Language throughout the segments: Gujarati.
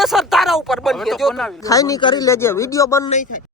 કાયદેસર તારા ઉપર બનશે જો ખાઈ ની કરી લેજે વિડિયો બંધ નહીં થાય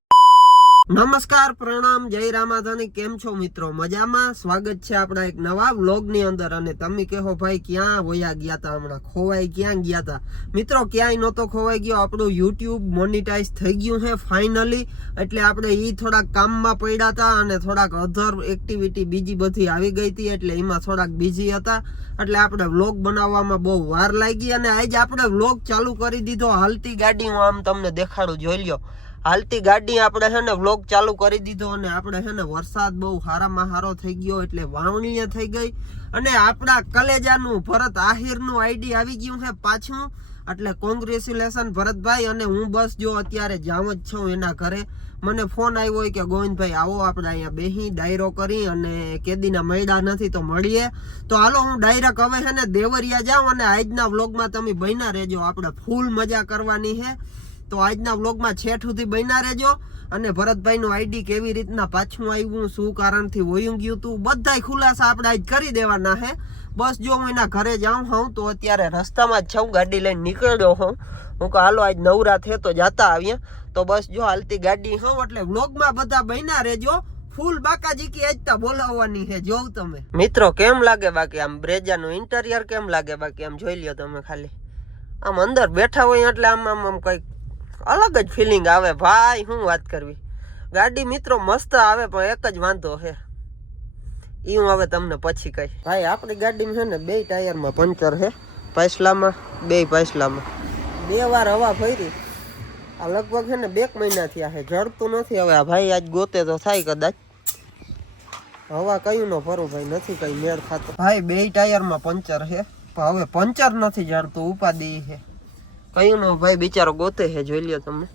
નમસ્કાર પ્રણામ જય રામાધાની કેમ છો મિત્રો મજામાં સ્વાગત છે આપણા એક નવા વ્લોગ ની અંદર અને તમે કહો ભાઈ ક્યાં વયા ગયા તા હમણાં ખોવાઈ ક્યાં ગયા તા મિત્રો ક્યાંય નહોતો ખોવાઈ ગયો આપણું YouTube મોનેટાઇઝ થઈ ગયું છે ફાઇનલી એટલે આપણે ઈ થોડાક કામમાં પડ્યા હતા અને થોડાક અધર એક્ટિવિટી બીજી બધી આવી ગઈ હતી એટલે એમાં થોડાક બિઝી હતા એટલે આપણે વ્લોગ બનાવવામાં બહુ વાર લાગી અને આજે આપણે વ્લોગ ચાલુ કરી દીધો હાલતી ગાડી હું આમ તમને દેખાડું જોઈ લ્યો હાલતી ગાડી આપણે છે ને વ્લોગ ચાલુ કરી દીધો અને આપણે છે ને વરસાદ બહુ સારામાં સારો થઈ ગયો એટલે વાવણીએ થઈ ગઈ અને આપણા કલેજાનું ભરત આહિરનું આઈડી આવી ગયું છે પાછું એટલે કોંગ્રેચ્યુલેશન ભરતભાઈ અને હું બસ જો અત્યારે જાઉં જ છું એના ઘરે મને ફોન આવ્યો હોય કે ગોવિંદભાઈ આવો આપણે અહીંયા બેહી ડાયરો કરી અને કેદીના મળ્યા નથી તો મળીએ તો હાલો હું ડાયરેક્ટ હવે છે ને દેવરિયા જાઉં અને આજના વ્લોગમાં તમે બન્યા રહેજો આપણે ફૂલ મજા કરવાની છે તો આજના વ્લોગમાં છેઠ સુધી બન્યા રહેજો અને ભરતભાઈનું આઈડી કેવી રીતના પાછું આવ્યું શું કારણથી વયું ગયું તું બધાય ખુલાસા આપણે આજ કરી દેવાના છે બસ જો હું એના ઘરે જાઉં હોઉં તો અત્યારે રસ્તામાં જ છું ગાડી લઈને નીકળ્યો હોઉં હું કહું હાલો આજ નવરા થે તો જાતા આવીએ તો બસ જો હાલતી ગાડી હોઉં એટલે વ્લોગમાં બધા બન્યા રહેજો ફૂલ બાકાજી કી આજતા બોલાવવાની છે જોઉં તમે મિત્રો કેમ લાગે બાકી આમ બ્રેજાનું ઇન્ટિરિયર કેમ લાગે બાકી આમ જોઈ લ્યો તમે ખાલી આમ અંદર બેઠા હોય એટલે આમ આમ આમ કંઈક અલગ જ ફિલિંગ આવે ભાઈ શું વાત કરવી ગાડી મિત્રો મસ્ત આવે પણ એક જ વાંધો છે ઈ હું હવે તમને પછી કહીશ ભાઈ આપણી ગાડીમાં છે ને બે ટાયરમાં પંચર છે પાછલામાં બે પાછલામાં 2 વાર હવા ફરી આ લગભગ છે ને 2 મહિના થયા છે જડતું નથી હવે આ ભાઈ આજ ગોતે તો થાય કદાચ હવા કયું નો ફરું ભાઈ નથી કઈ મેળ ખાતો ભાઈ બે ટાયરમાં પંચર છે પણ હવે પંચર નથી જડતું ઉપાદી છે કયું નો ભાઈ બિચારો ગોતે છે જોઈ લ્યો તમે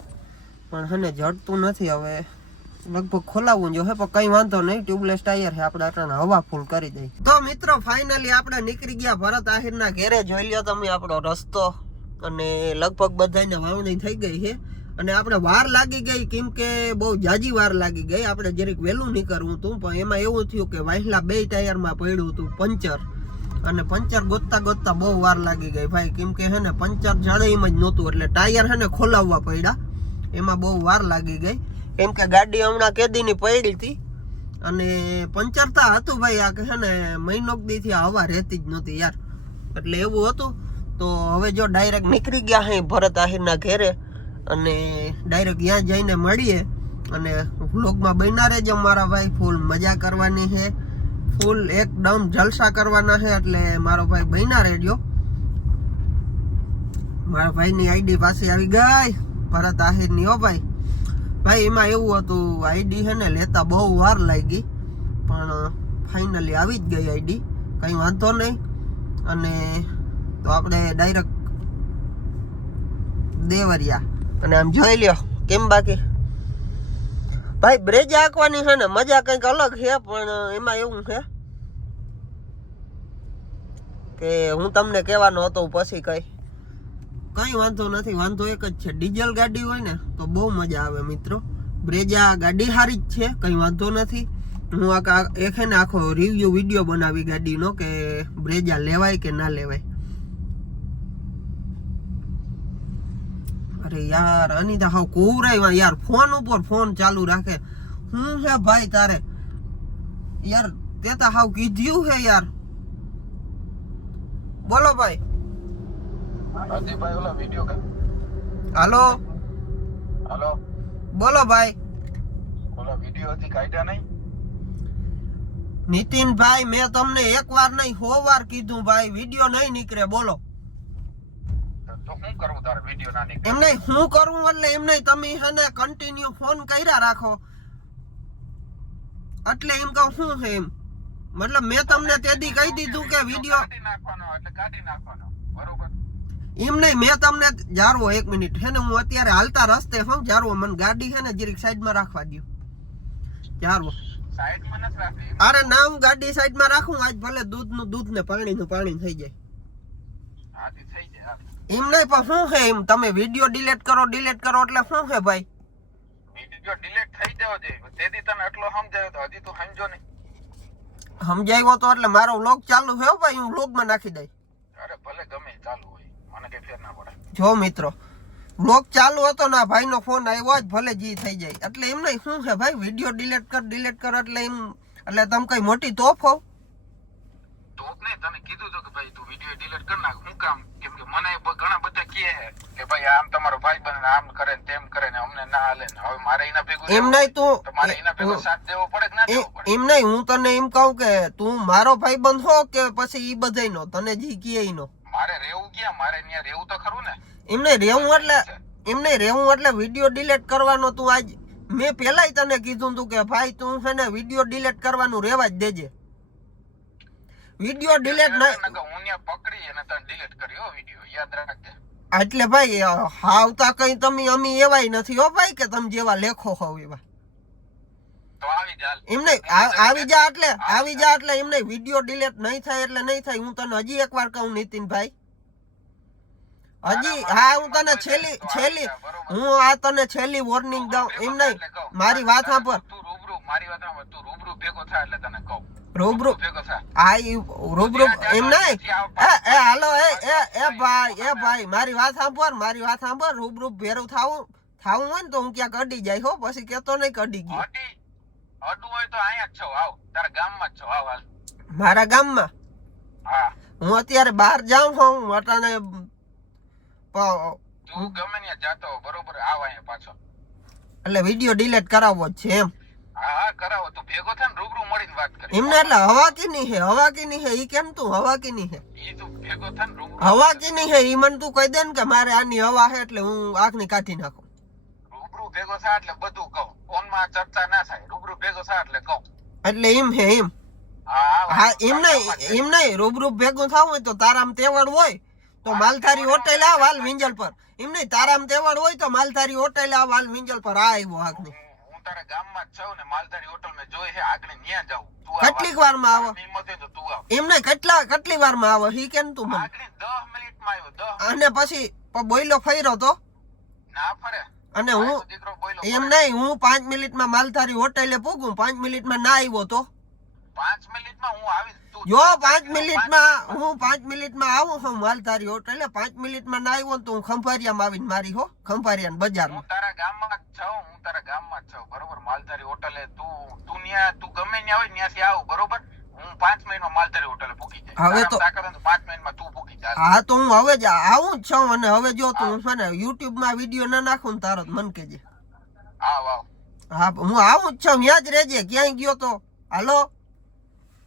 પણ હને જડતું નથી હવે લગભગ ખોલાવવું જો હે પણ કઈ વાંધો નહીં ટ્યુબલેસ ટાયર છે આપણે આટલા હવા ફૂલ કરી દઈ તો મિત્રો ફાઇનલી આપણે નીકળી ગયા ભરત આહિરના ઘેરે જોઈ લ્યો તમે આપણો રસ્તો અને લગભગ બધાને વાવણી થઈ ગઈ છે અને આપણે વાર લાગી ગઈ કેમ કે બહુ જાજી વાર લાગી ગઈ આપણે જરીક વહેલું નીકળવું હતું પણ એમાં એવું થયું કે વાહલા બે ટાયરમાં પડ્યું હતું પંચર અને પંચર ગોતતા ગોતતા બહુ વાર લાગી ગઈ ભાઈ કેમ કે હે ને પંચર જડે એમ જ નહોતું એટલે ટાયર હે ને ખોલાવવા પડ્યા એમાં બહુ વાર લાગી ગઈ કેમ કે ગાડી હમણાં કેદીની પડી હતી અને પંચર તા હતું ભાઈ આ હે ને મહિનો દીથી હવા રહેતી જ નહોતી યાર એટલે એવું હતું તો હવે જો ડાયરેક્ટ નીકળી ગયા હે ભરત આહિરના ઘેરે અને ડાયરેક્ટ ત્યાં જઈને મળીએ અને વ્લોગમાં બન્યા રહેજો મારા ભાઈ ફૂલ મજા કરવાની છે ફૂલ એકદમ જલસા કરવાના છે એટલે મારો ભાઈ બન્યા રહેજો મારા ભાઈની આઈડી પાસે આવી ગઈ ભરત આહિરની હો ભાઈ ભાઈ એમાં એવું હતું આઈડી છે ને લેતા બહુ વાર લાગી પણ ફાઇનલી આવી જ ગઈ આઈડી કંઈ વાંધો નહીં અને તો આપણે ડાયરેક્ટ દેવરિયા અને આમ જોઈ લ્યો કેમ બાકી ભાઈ બ્રેજ આંકવાની છે ને મજા કંઈક અલગ છે પણ એમાં એવું છે કે હું તમને કહેવાનો હતો પછી કઈ વાંધો નથી વાંધો એક જ છે ડીઝલ ગાડી હોય ને તો બહુ મજા આવે મિત્રો બ્રેજા ગાડી સારી જ છે કઈ વાંધો નથી હું એક છે ને આખો રિવ્યુ વિડીયો બનાવી ગાડીનો કે બ્રેજા લેવાય કે ના લેવાય અરે યાર અનિતા હાવ કોવરાય યાર ફોન ઉપર ફોન ચાલુ રાખે હું છે ભાઈ તારે યાર તે તો હાવ કીધું છે યાર બોલો ભાઈ હાલો હાલો બોલો ભાઈ બોલો વિડિયો થી કાઢ્યા નહીં નીતિનભાઈ મેં તમને એક વાર નહીં 100 વાર કીધું ભાઈ વિડિયો નહીં નીકળે બોલો તો શું કરું તારે વિડિયો ના નીકળે એમ નહીં હું કરું એટલે એમ નહીં તમે હને કન્ટિન્યુ ફોન કર્યા રાખો એટલે એમ કહું શું છે એમ મતલબ મેં તમને તેદી કહી દીધું કે વિડિયો કાઢી નાખવાનો બરોબર એમ નહીં મેં તમને જારવો 1 મિનિટ હે ને હું અત્યારે હાલતા રસ્તે હોઉં જારવો મને ગાડી છે ને જરીક સાઈડમાં રાખવા દો જારવો સાઈડમાં નથી રાખી અરે ના હું ગાડી સાઈડમાં રાખું આજ ભલે દૂધનું દૂધ ને પાણીનું પાણી થઈ જાય આથી થઈ જાય એમ નહીં પણ શું છે એમ તમે વિડિયો ડિલીટ કરો એટલે શું છે ભાઈ વિડિયો ડિલીટ થઈ જાવ દે તેદી તને એટલો સમજાયો તો હજી તું સમજો નહીં સમજાવ્યો તો એટલે મારો વ્લોગ ચાલુ છે ભાઈ હું વ્લોગમાં નાખી દઈ અરે ભલે ગમે ચાલુ હોય મને કે ફેર ના પડે જો મિત્રો બ્લોગ ચાલુ હતો ના ભાઈનો ફોન આવ્યો જ ભલે જી થઈ જાય. એટલે એમ નહીં શું છે ભાઈ વિડીયો ડિલીટ કર એટલે એમ એટલે તમે કઈ મોટી તોફ હોવ? તોપ નહીં, તને કીધું તો કે ભાઈ તું વિડીયો ડિલીટ કરી નાખ. હું કામ? કેમ કે મને ઘણા બધા કહે કે ભાઈ આમ તમારો ભાઈ બને આમ કરે ને તેમ કરે ને અમને ના હાલે ને. હવે મારે એના ભેગું એમ નહીં તું મારે એના ભેગો સાથ દેવો પડે કે ના દેવો પડે? એમ નહીં, હું તને એમ કહું કે તું મારો ભાઈ બંધ હો કે પછી ઈ બધાયનો તને જી કીએ ઈનો? મારે રહેવું ક્યાં? મારે ત્યાં રહેવું તો ખરું ને. એમ નહીં રહેવું એટલે વિડીયો ડિલીટ કરવાનો. તું આજ મેં પેલાય તને કીધું તું કે ભાઈ તું છે ને વિડીયો ડિલીટ કરવાનું રેવા જ દેજે. વિડીયો ડિલીટ નહીં, હું ત્યાં પકડી અને તને ડિલીટ કર્યો વિડીયો, યાદ રાખજે. એટલે ભાઈ હાવતા કઈ તમે અમી એવાય નથી હો ભાઈ કે તમે જેવા લેખો હોવ એવા. તો આવી જા. એમ નહીં આવી જા એટલે એમ નહીં વિડીયો ડિલીટ નહીં થાય એટલે નહીં થાય. હું તને હજી એકવાર કહું નીતિનભાઈ, હજી હા હું તને છેલ્લી વોર્નિંગ દઉં. એમ નહીં મારી વાત સાંભળ. તું રૂબરૂ મારી વાત સાંભળ. તું રૂબરૂ ભેગો થાય એટલે તને કહું. રૂબરૂ ભેગો થાય. હા રૂબરૂ એમ નહીં હાલો એ ભાઈ મારી વાત સાંભળ. રૂબરૂ ભેરું થાવું હોય ને તો હું ક્યાંક અડી જાય હો, પછી કેતો નહીં અડી ગયો. અડું હોય તો અહીંયા જ છો, આવ તારા ગામમાં જ છો, આવ હાલ. મારા ગામમાં? હા, હું અત્યારે બહાર જાઉં છું અટાણે. તું ગમે ત્યાં જાતો બરોબર, આવ અહીંયા પાછો. એટલે વિડીયો ડિલીટ કરાવવો જ છે એમ? હા કરાવો. તું ભેગો થાય ને રૂબરૂ મળીને વાત કરી. એમને એટલે હવા કીની હે ઈ કેમ તું હવા કીની હે? ઈ તું ભેગો થાય ને રૂબરૂ હવા કીની હે ઈ મને તું કહી દે ને કે મારે આની હવા હે એટલે હું આંખની કાઢી નાખું. રૂબરૂ ભેગો થાય એટલે બધું કહું, ફોનમાં ચર્ચા ના થાય. રૂબરૂ ભેગો થાય એટલે કહું. એટલે એમ હે એમ? હા એમ નહીં રૂબરૂ ભેગું થવું હોય તો તારામ તેવડ હોય તો માલધારી હોટેલ આવ હાલ વિંજલ પર. એમ નહીં તારામ તેવડ હોય તો માલધારી હોટેલ આવ હાલ વિંજલ પર. આ આવ્યો આંખની. હું તારા ગામમાં જ છું ને, માલધારી હોટલ મેં જોઈ છે આગળ, ન્યા જાઉં. કેટલીક વારમાં આવો? એમ નહીં કેટલી વારમાં આવો ઈ કેમ તું મને? 10 મિનિટમાં આવ્યો. 10 અને પછી બોયલો ફર્યો તો ના ફરે. અને હું એમ નહીં હું 5 મિનિટમાં માલધારી હોટેલે પૂગું, 5 મિનિટમાં ના આવ્યો તો 5 મિનિટમાં હું આવી. જો 5 મિનિટમાં આવું હું માલધારી હોટેલે, 5 મિનિટમાં ના આવ્યો તો હું ખંભારિયામાં આવીને મારી હો, ખંભારિયા બજારમાં. હું તારા ગામમાં જ છું બરોબર. માલધારી હોટલે તું ગમે ત્યાં હોય ત્યાંથી આવ બરોબર. હું 5 મિનિટમાં માલધારી હોટલે પૂકી જાય. હવે તો 5 મિનિટમાં તું પૂકી જા. હા તો હું હવે જ આવું જ છું. અને હવે જો તું છે ને યુટ્યુબ માં વિડીયો ના નાખું ને તારો મન કેજે. આવ હા હું આવું જ છું, ત્યાં જ રહેજે. ક્યાંય ગયો તો હાલો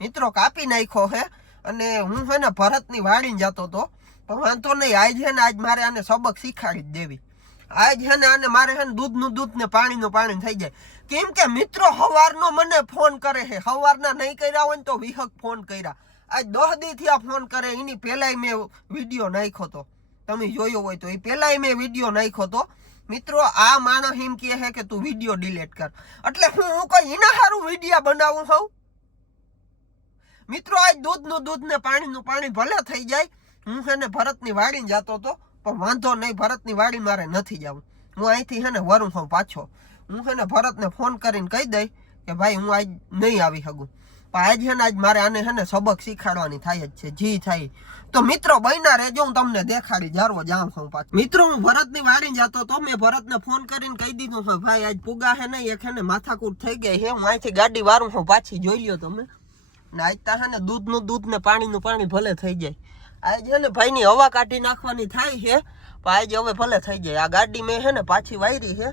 મિત્રો કાપી નાખ્યો હે. અને હું છે ને ભરતની વાડીને જતો તો પણ વાંધો નહીં. આજ છે ને આજ મારે આને સબક શીખાડી જ દેવી. આજ છે ને આને મારે છે ને દૂધનું દૂધ ને પાણીનું પાણી થઈ જાય. કેમ કે મિત્રો હવારનો મને ફોન કરે છે. હવારના નહીં કર્યા હોય ને તો વિહક ફોન કર્યા. આજ 10 દી થી આ ફોન કરે. એની પહેલાય મેં વિડીયો નાખ્યો તો, તમે જોયો હોય તો. એ પહેલાય મેં વિડીયો નાખ્યો તો. મિત્રો આ માણસ એમ કહે છે કે તું વિડીયો ડિલીટ કર. એટલે હું કઈ એના સારું વિડીયો બનાવું છું? મિત્રો આજ દૂધનું દૂધ ને પાણીનું પાણી ભલે થઈ જાય. હું છે ને ભરતની વાડીને જતો હતો પણ વાંધો નહીં, ભરતની વાડી મારે નથી જવું. હું અહીંથી છે ને વરું છું પાછો. હું છે ને ભરતને ફોન કરીને કહી દઈ કે ભાઈ હું આજ નહીં આવી શકું. પણ આજ છે ને આજ મારે આને છે ને સબક શીખાડવાની થાય જ છે, જી થાય. તો મિત્રો બન્યા રહેજો, હું તમને દેખાડી જારવો જાઉં છું પાછો. મિત્રો હું ભરતની વાડીને જતો તો મેં ભરતને ફોન કરીને કહી દીધું છે ભાઈ આજ પુગા છે નહીં, એક છે ને માથાકૂટ થઈ ગઈ છે. હું અહીંથી ગાડી વારું છું પાછી, જોઈ લ્યો તમે. આજ તા છે ને દૂધનું દૂધ ને પાણીનું પાણી ભલે થઈ જાય. આજ છે ને ભાઈની હવા કાઢી નાખવાની થાય છે પણ આજ હવે ભલે થઈ જાય. આ ગાડી મેં છે ને પાછી વાયરી છે.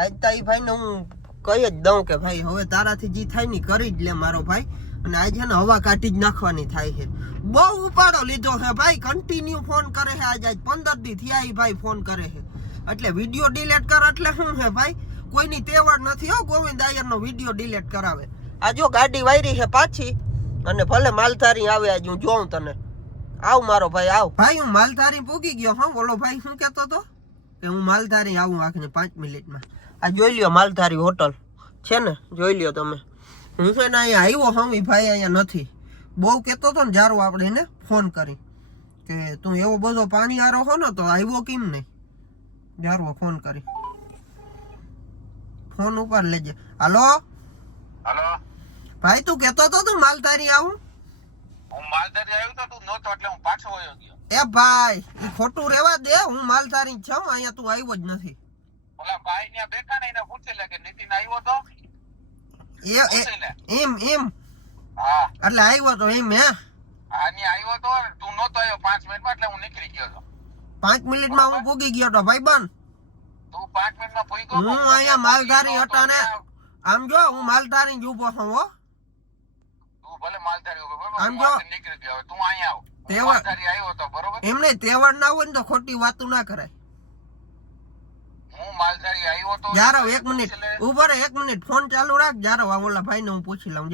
આજ તા એ ભાઈને હું કહી જ દઉં કે ભાઈ હવે તારાથી જે થાય ને કરી જ લે મારો ભાઈ. અને આજ છે ને હવા કાઢી જ નાખવાની થાય છે. બહુ ઉપાડો લીધો છે ભાઈ, કન્ટિન્યુ ફોન કરે છે. આજ 15 દી થયા એ ભાઈ ફોન કરે છે. એટલે વિડીયો ડિલીટ કર એટલે શું છે ભાઈ, કોઈની તેવડ નથી હો ગોવિંદ આયરનો વિડીયો ડિલીટ કરાવે. આ જો ગાડી વાયરી છે પાછી અને ભલે માલધારી આવે. આજ હું જોઉં તને. આવ મારો ભાઈ આવ. ભાઈ હું માલધારી પૂગી ગયો. હા બોલો ભાઈ શું કહેતો હતો? કે હું માલધારી આવું આખને 5 મિનિટમાં. આ જોઈ લ્યો માલધારી હોટલ છે ને, જોઈ લ્યો તમે. હું છે ને અહીંયા આવ્યો હમી ભાઈ અહીંયા નથી. બહુ કહેતો હતો ને જારો આપણે એને ફોન કરી કે તું એવો બધો પાણી આરો હો ને તો આવ્યો કેમ નહીં. જારવો ફોન કરી, ફોન ઉપર લેજે. હાલો ભાઈ તું કહેતો હતો તું માલધારી આવું? હું માલધારી આવ્યો તો તું નહોતો એટલે હું પાછો વયો ગયો. એ ભાઈ ઈ ખોટું રેવા દે, હું માલધારી જ છું, અહીંયા તું આવ્યો જ નથી. ઓલા ભાઈ ત્યાં બેઠા ને એને પૂછી લે કે નીતિન આવ્યો તો પૂછી લે. એમ હા એટલે આવ્યો તો એમ હે? હા ની આવ્યો તો તું નહોતો આવ્યો 5 મિનિટમાં એટલે હું નીકળી ગયો તો. 5 મિનિટમાં હું પૂગી ગયો તો ભાઈબંધ. તું 5 મિનિટમાં પૂગી ગયો. હું અહીંયા માલધારી હતા ને, આમ જો હું માલધારી જ ઊભો છું હો. તું ભલે માલધારી ઉભો બરોબર, આમ જો નીકળી ગયો. તું અહીંયા આવ. તહેવાર માલધારી આવ્યો તો બરોબર. એમને તહેવાર ના હોય ને તો ખોટી વાતું ના કરાય. હું માલધારી આવ્યો તો જારો 1 મિનિટ ઉભો રહે, 1 મિનિટ ફોન ચાલુ રાખ. જારો આ ઓલા ભાઈને હું પૂછી લઉં.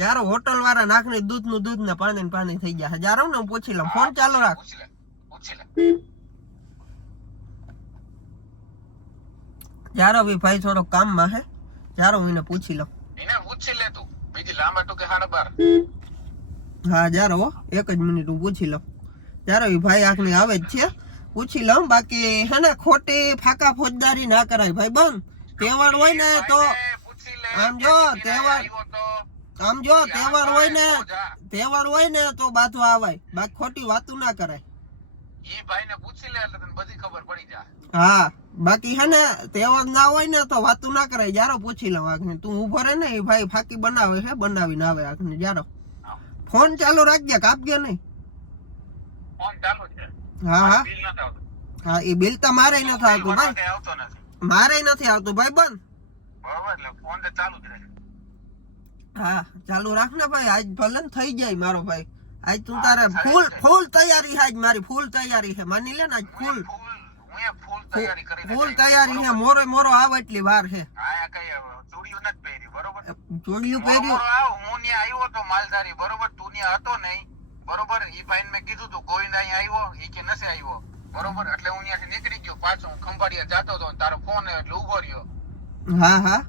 જારો હોટલ વાળા નાખને દૂધ ને પાણી થઈ જાય. જારો ને હું પૂછી લઉં, ફોન ચાલુ રાખ. પૂછી લે. જારો ભાઈ થોડો કામમાં હે. જારો હું એને પૂછી લઉં. એને પૂછી લે તું. બીજી લાંબા ટૂંકે 12:30. હા જારો 1 જ મિનિટ હું પૂછી લઉં. જારો ભાઈ આખની આવે જ છે, પૂછી લઉં. બાકી હે ને ખોટી ફાકા ફોજદારી ના કરાય ભાઈ બંધ. તહેવાર હોય ને તો આમ જો તહેવાર હોય ને તો બાથવા આવાય, બાકી ખોટી વાતું ના કરાય. ઈ ભાઈને પૂછી લે એટલે તને બધી ખબર પડી જાય. હા બાકી હે ને તહેવાર ના હોય ને તો વાતું ના કરાય. જારો પૂછી લઉં આખને. તું ઉભો રહે ને, એ ભાઈ ફાકી બનાવે છે, બનાવીને આવે આખને. જારો ફોન ચાલુ રાખજે, કાપજે નહીં. ફોન ચાલુ છે. હા બિલ નથી આવતું. હા એ બિલ તો મારે નથી આવતું ભાઈ, આવતો નથી. મારે નથી આવતું ભાઈ બંધ. બરોબર, એટલે ફોન તો ચાલુ જ રહે. હા ચાલુ રાખ ને ભાઈ. આજ ભલે થઈ જાય મારો ભાઈ. આજ તું તારે ફૂલ તૈયારી છે. આજ મારી ફૂલ તૈયારી છે, માની લે ને. આજ ફૂલ તૈયારી કરી. ફૂલ તૈયારી છે. મોરો આવે એટલી વાર છે. આયા કઈ ચોડીયું નથી પહેરી બરોબર. ચોડિયું પહેર્યું. હું ન્યા આવ્યો તો માલધારી બરોબર, તું ન્યા હતો નહીં બરોબર. ઈ ભાઈને મેં કીધું તું ગોવિંદ અહીંયા આવ્યો, ઈ કે નથી આવ્યો બરોબર. એટલે હું ત્યાંથી નીકળી ગયો પાછો. હું ખંભાળિયા જાતો હતો, તારો ફોન એટલે ઉભો રહ્યો. હા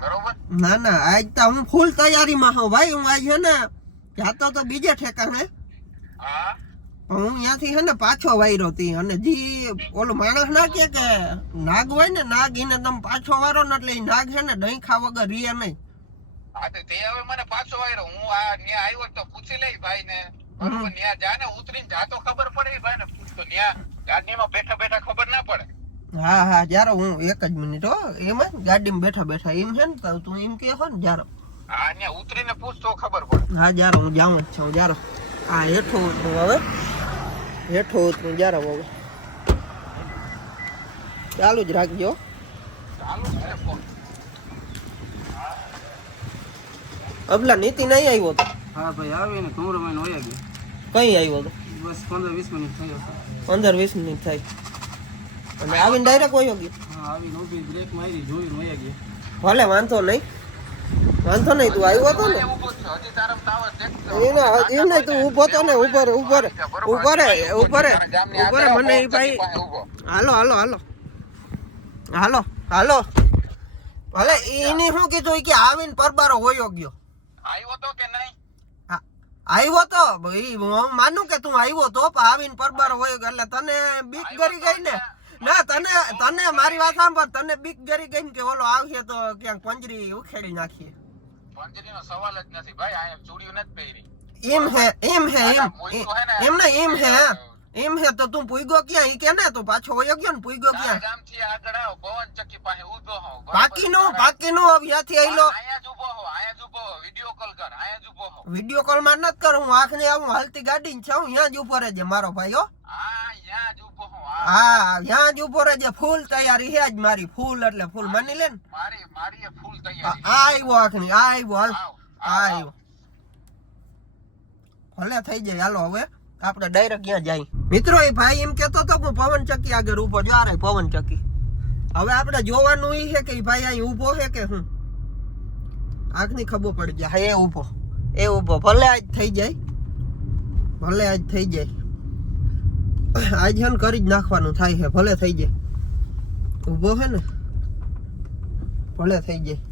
બરોબર. ના આજ તો હું ફૂલ તૈયારીમાં છું ભાઈ. હું આજ છે ને જાતો તો બીજે ઠેકાણે, હા હું અહીંયાથી છે ને પાછો વાયરો હતી. અને જી ઓલો માણસ ના કે નાગ હોય ને, નાગ એને તમે પાછો વારો ને એટલે નાગ છે ને દહીં ખા વગર રીએ નહીં. હા તે હવે મને પાછો વાયરો. હું આ ન્યા આવ્યો તો પૂછી લઈ ભાઈ ને બરોબર. ન્યા જાને ઉતરીને જાતો ખબર પડે ભાઈ ને. પૂછતો ન્યા ગાડીમાં બેઠા ખબર ના પડે. હા જારો હું 1 જ મિનિટ હો. એમાં ગાડીમાં બેઠા એમ છે ને, તો તું એમ કે હો ને જારો. હા ન્યા ઉતરીને પૂછતો ખબર પડે. હા જારો હું જાઉં જ છું. જારો હા હેઠો ઉતરું હવે, હેઠો ઉતરું. જારો હવે ચાલુ જ રાખજો. ચાલુ છે ફોન. અબલા નીતિન અહીં આવ્યો તો? હા ભાઈ આવીને કમરો મહિનો વયા ગયો. કઈ આવ્યો તો? બસ 15-20 મિનિટ થયો. 15-20 મિનિટ થાય. અને આવીને ડાયરેક્ટ વયો ગયો? હા આવીને ઊભી બ્રેક મારી જોઈને વયા ગયો. ભલે વાંધો નહીં, તું આવ્યો તો ને. ઊભો છે હજી તારમ તાવર દેખતો. હજી નહીં, તું ઊભો તો ને. ઉપર મને એ ભાઈ હાલો ભલે એની શું કીધું કે આવીને પરબારો હોયો ગયો. આવ્યો તો કે નહીં? આવ્યો તો ભાઈ, હું માનું કે તું આવ્યો તો, પણ આવીને પરબારો હોયો ગયો એટલે તને બીક ગરી ગઈ ને. ના તને મારી વાત સાંભળ, તને બીક ગરી ગઈ ને કે ઓલો આવશે તો ક્યાંક પંજરી ઉખેડી નાખીએ. પંજરીનો સવાલ જ નથી ભાઈ. આયા ચોડીયું નથી પહેરી. એમ હે તો તું પૂઈગો ક્યાં? ઈ કે ને તું પાછો વયો ગયો ને, પૂઈગો ક્યાં? ગામથી આગળ આવ, પવન ચક્કી પાસે ઊભો હો. બાકીનો ત્યાંથી આઈલો. આયા જ ઊભો હો. વિડિયો કોલ કર. આયા જ ઊભો હો. વિડિયો કોલ માં નત કરું. હું આખને આવું હાલતી ગાડી ને છું. અહીંયા જ ઉભો રહેજે મારો ભાઈ હો. હા ત્યાં જ ઊભો હો. હા ત્યાં જ ઉભો રહેજે. ફૂલ તૈયારી છે આજ મારી. ફૂલ એટલે ફૂલ, માની લે ને. મારી એ ફૂલ તૈયારી. આ આવ્યો આખની, આ આવ્યો. હાલ આ આવ્યો. ભલે થઈ જાય. હાલો હવે આપણે ડાયરેક્ટ ક્યાં જાય? મિત્રો એ ભાઈ એમ કેતો તો હું પવન ચક્કી આગળ ઉભો જો. આ પવન ચક્કી. હવે આપણે જોવાનું એ છે કે ભાઈ અહીં ઉભો છે કે હું. આંખની ખબર પડી જાય. હા એ ઉભો. ભલે આજ થઈ જાય. આજ હન કરી જ નાખવાનું થાય છે. ભલે થઈ જાય. ઉભો છે ને, ભલે થઈ જાય.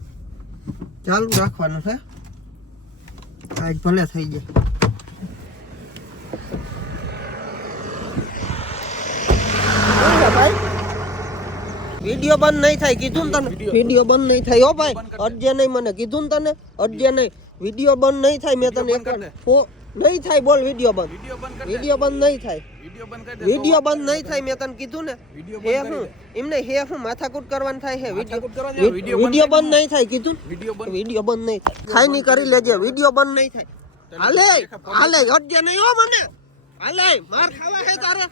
ચાલુ રાખવાનું છે આજ. ભલે થઈ જાય. વિડિયો બંધ નહીં થાય કીધું ને તને. વિડિયો બંધ નહીં થાય હો ભાઈ. અડજે નહીં, મને કીધું ને તને. અડજે નહીં. વિડિયો બંધ નહીં થાય. મેં તને નહીં થાય બોલ વિડિયો બંધ. વિડિયો બંધ કરી વિડિયો બંધ નહીં થાય. વિડિયો બંધ કરી દે. વિડિયો બંધ નહીં થાય મેં તને કીધું ને. વિડિયો હે બંધ કરી હું દે. એમને હે હું માથાકૂટ કરવાનું થાય હે માથાકૂટ કરવા દે. વિડિયો વિડિયો બંધ નહીં થાય કીધું. વિડિયો બંધ. વિડિયો બંધ નહીં થાય. ખાઈ નહીં કરી લેજે વિડિયો બંધ નહીં થાય. હાલે હાલે અડજે નહીં હો મને. હાલે માર ખાવા હે તારે.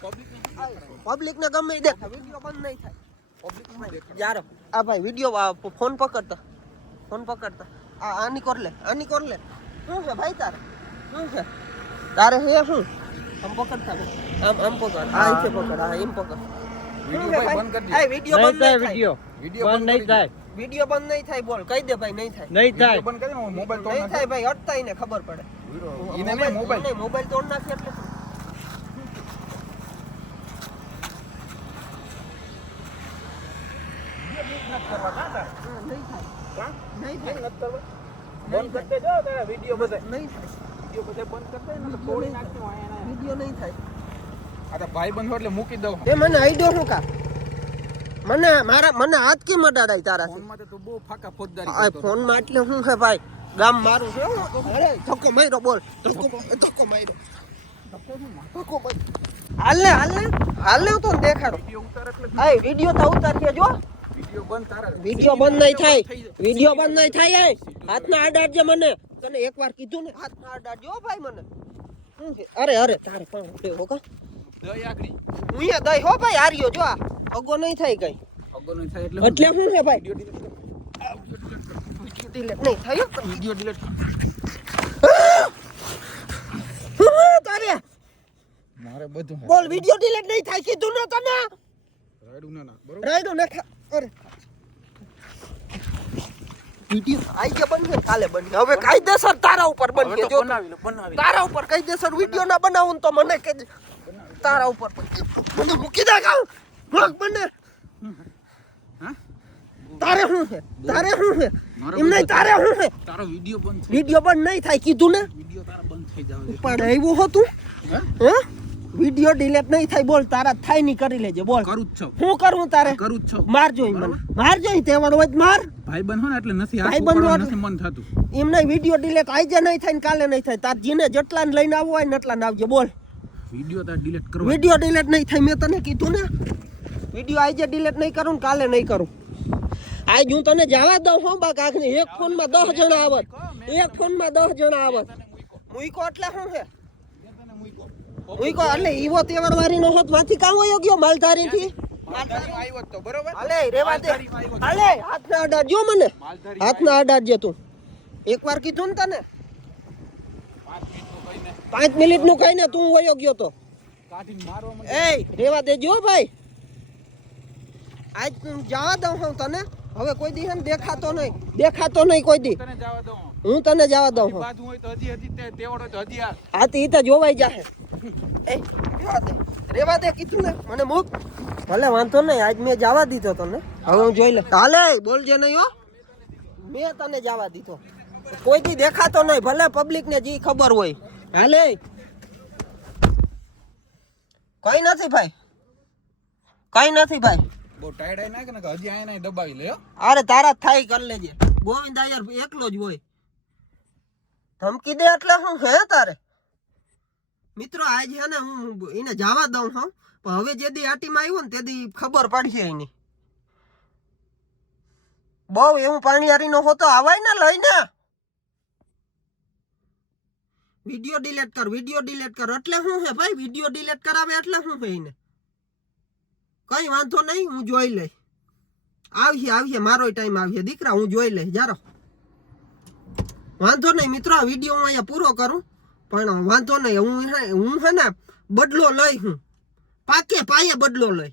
પબ્લિક ને ગમે દે વિડિયો બંધ નહીં થાય. પબ્લિક યાર આ ભાઈ વિડિયો ફોન પકડતા. ફોન પકડતા. આની કર લે આની કર લે. શું છે ભાઈ તારે? શું છે તારે હે શું? આમ પકડતા આમ પકડ. આ છે પકડ. આ એમ પકડ. વિડિયો ભાઈ બંધ કરી દે. આ વિડિયો બંધ નહીં થાય. વિડિયો બંધ નહીં થાય. વિડિયો બંધ નહીં થાય બોલ કહી દે ભાઈ નહીં થાય. નહીં થાય. બંધ કરી દે મોબાઈલ તોડ નહીં થાય ભાઈ અટતાય ને ખબર પડે. ઈને મે મોબાઈલ મોબાઈલ તોડ નાખી એટલે બંધ કરી દે જો તારા વિડિયો બધા નહીં થાય. વિડિયો બધા બંધ કરી દે ને તોડી નાખજો આયા. વિડિયો નહીં થાય. આ તો ભાઈ બંધ એટલે મૂકી દઉં. તે મને આઈડો શું કા મને હાથ કેમ અડાડાય તારા ફોનમાં તો તું બહુ ફાકા ફોજદારી આ કરતો. ફોન માં એટલે શું છે ભાઈ ગામ મારું છે અરે ધક્કો માર્યો બોલ ધક્કો માર્યો ધક્કો માર્યો હાલ ને તો દેખાડો વિડિયો ઉતાર એટલે આ વિડિયો તો ઉતારીએ જો વિડિયો બંધ તારા વિડિયો બંધ નહીં થાય વિડિયો બંધ નહીં થાય એ હાથના અડાડજે મને તને એકવાર કીધું ને હાથના અડાડજો ભાઈ મને શું છે અરે તારે પણ હો કા દઈ આકડી હું એ દઈ હો ભાઈ હાર્યો જો આ અગો નહીં થાય કઈ અગો નહીં થાય એટલે એટલે શું છે ભાઈ વિડિયો ડિલીટ નહીં થયો વિડિયો ડિલીટ તારે મારે બધું બોલ વિડિયો ડિલીટ નહીં થાય કીધું ને તને રાડું ના નાખ બરોબર રાઈડો નાખા અરે વિડિયો આઈ ગયા બંધ કાલે બંધ હવે કાયદેસર તારા ઉપર બંધ જો બનાવી તારા ઉપર કાયદેસર વિડિયો ના બનાવું તો મને કે તારા ઉપર મને મૂકી દે કાઉ બ્લોક બને હા તારે શું છે એમ નહીં તારે શું છે તારો વિડિયો બંધ વિડિયો બંધ નહીં થાય કીધું ને વિડિયો તારા બંધ થઈ જાવ પણ આવ્યો હો તું હે હે વિડિયો ડિલીટ નહીં થાય બોલ તારા થાય નહીં કરી લેજે બોલ કરું જ છું હું કરું તારે કરું જ છું મારજો મને મારજો તેવડ હોય તો માર ભાઈ બંધ હો ને એટલે નથી ભાઈ આ બંધ નથી મન થતું એમ નહીં વિડિયો ડિલીટ આજે નહીં થાય ને કાલે નહીં થાય તાર જીને જેટલા લઈને આવવો હોય ને એટલા આવજે બોલ વિડિયો તાર ડિલીટ કરો વિડિયો ડિલીટ નહીં થાય મેં તને કીધું ને વિડિયો આજે ડિલીટ નહીં કરું ને કાલે નહીં કરું આજ હું તને જવા દઉં હો બા કાકને એક ફોનમાં 10 જણા આવત એક ફોનમાં 10 જણા આવત મુઈકો એટલે શું છે મુઈકો એટલે ઈવો તેવડ વારી નો હોત વાથી કામ વયો ગયો માલધારી થી માલધારીમાં આવ્યો તો બરોબર હાલે રેવા દે હાલે હાથના અડાડજો મને હાથના અડાડજે તું એકવાર કીધું ને તને 5 મિનિટ નું કઈ ને તું વયો ગયો તો કાઢીને મારવા મને એ રેવા દેજો ભાઈ આજ જવા દઉં હું તને હવે કોઈ દી હે ને દેખાતો નહીં કોઈ દી તને જવા દઉં હું તને જવા દઉં હું બાજુ હોય તો હજી તેવડ હોય તો હજી આ આતી ઈ તો જોવાઈ જાહે એ રેવા દે કીધું ને મને મૂક ભલે વાંધો નહીં આજ મેં જવા દીધો તને હવે હું જોઈ લે હાલે બોલજે નહીં હો મેં તને જવા દીધો કોઈ દી દેખાતો નહીં ભલે પબ્લિક ને જી ખબર હોય હાલે કઈ નથી ભાઈ બહુ ટાઈડ આઈ નાખે ને કે હજી આયા નહીં દબાવી લે હો અરે તારા થાય કરી લેજે ગોવિંદ આયર એકલો જ હોય ધમકી દે એટલે હું હે તારે મિત્રો આજ હે ને હું એને જવા દઉં છું પણ હવે જે દી આટીમાં આવ્યો ને તે દી ખબર પડશે એની બહુ એવું પાણીયારી નો હોતો આવાય ને લઈને વિડિયો ડિલીટ કર એટલે શું છે ભાઈ વિડિયો ડિલીટ કરાવે એટલે શું છે એને કઈ વાંધો નહીં હું જોઈ લઈ આવશે મારો ટાઈમ આવશે દીકરા હું જોઈ લઈ જારો વાંધો નહીં મિત્રો આ વિડીયો હું અહીંયા પૂરો કરું પણ વાંધો નહીં હું હે ને બદલો લઈ હું પાકે પાયે બદલો લઈ